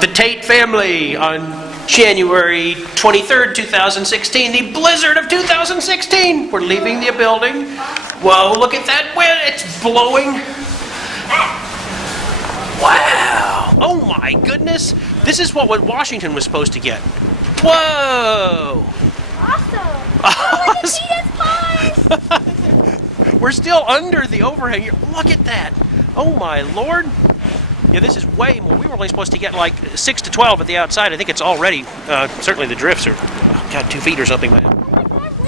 The Tate family on January 23rd, 2016, the blizzard of 2016. We're leaving the building. Whoa, look at that wind. It's blowing. Wow. Oh my goodness. This is what Washington was supposed to get. Whoa. Awesome. We're still under the overhang here. Look at that. Oh my Lord. Yeah, this is way more. We were only supposed to get like 6 to 12 at the outside. I think it's already, certainly the drifts are, oh God, 2 feet or something, man.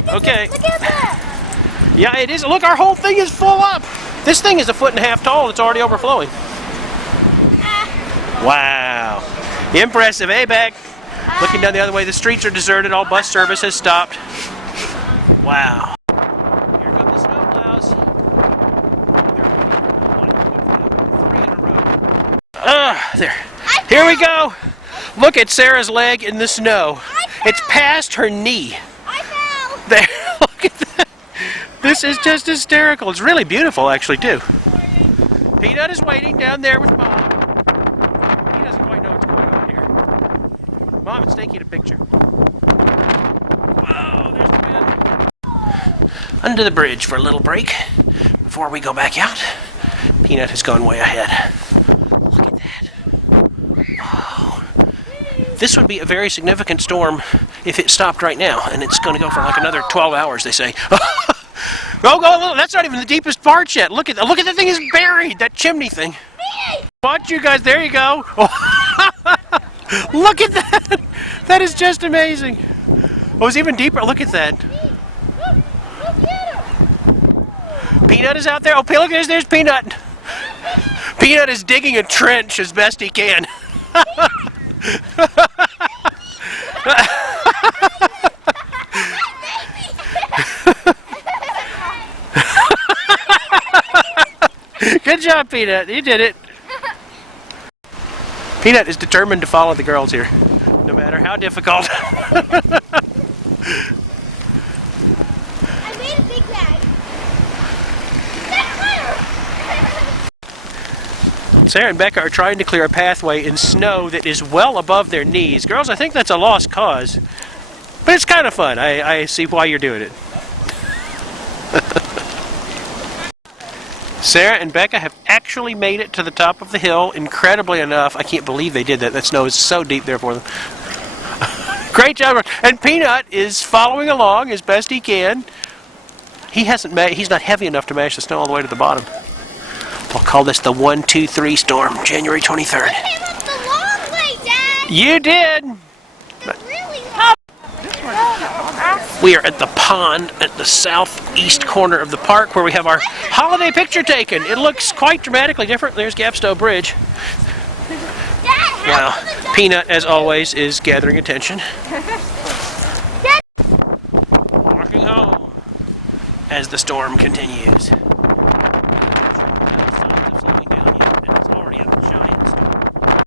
Okay. Look at that. Yeah, it is. Look, our whole thing is full up. This thing is 1.5 feet tall and it's already overflowing. Wow. Impressive, eh, Beck? Looking down the other way, the streets are deserted. All bus service has stopped. Wow. Here come the snowplows. There. Here we go. Look at Sarah's leg in the snow. It's past her knee. I fell. There. Look at that. This is just hysterical. It's really beautiful, actually, too. Peanut is waiting down there with Mom. He doesn't quite know what's going on here. Mom, it's taking a picture. Whoa, there's the wind. Under the bridge for a little break before we go back out. Peanut has gone way ahead. Look at that. Whoa. This would be a very significant storm if it stopped right now, and it's going to go for like another 12 hours, they say. Go, that's not even the deepest part yet. Look at that thing is buried, that chimney thing. Watch you guys, there you go. Look at that. That is just amazing. Oh, it's even deeper. Look at that. Peanut is out there. Oh, look, there's Peanut. Peanut is digging a trench as best he can. Good job, Peanut. You did it. Peanut is determined to follow the girls here, no matter how difficult. I made a big bag. Sarah and Becca are trying to clear a pathway in snow that is well above their knees. Girls, I think that's a lost cause, but it's kind of fun. I see why you're doing it. Sarah and Becca have actually made it to the top of the hill, incredibly enough. I can't believe they did that. That snow is so deep there for them. Great job. And Peanut is following along as best he can. He's not heavy enough to mash the snow all the way to the bottom. We'll call this the 1, 2, 3 storm, January 23rd. I came up the long way, Dad. You did. It's really long. We are at the pond at the southeast corner of the park where we have our holiday picture taken. It looks quite dramatically different. There's Gapstow Bridge. Dad, Now, Peanut, as always, is gathering attention. Walking home as the storm continues.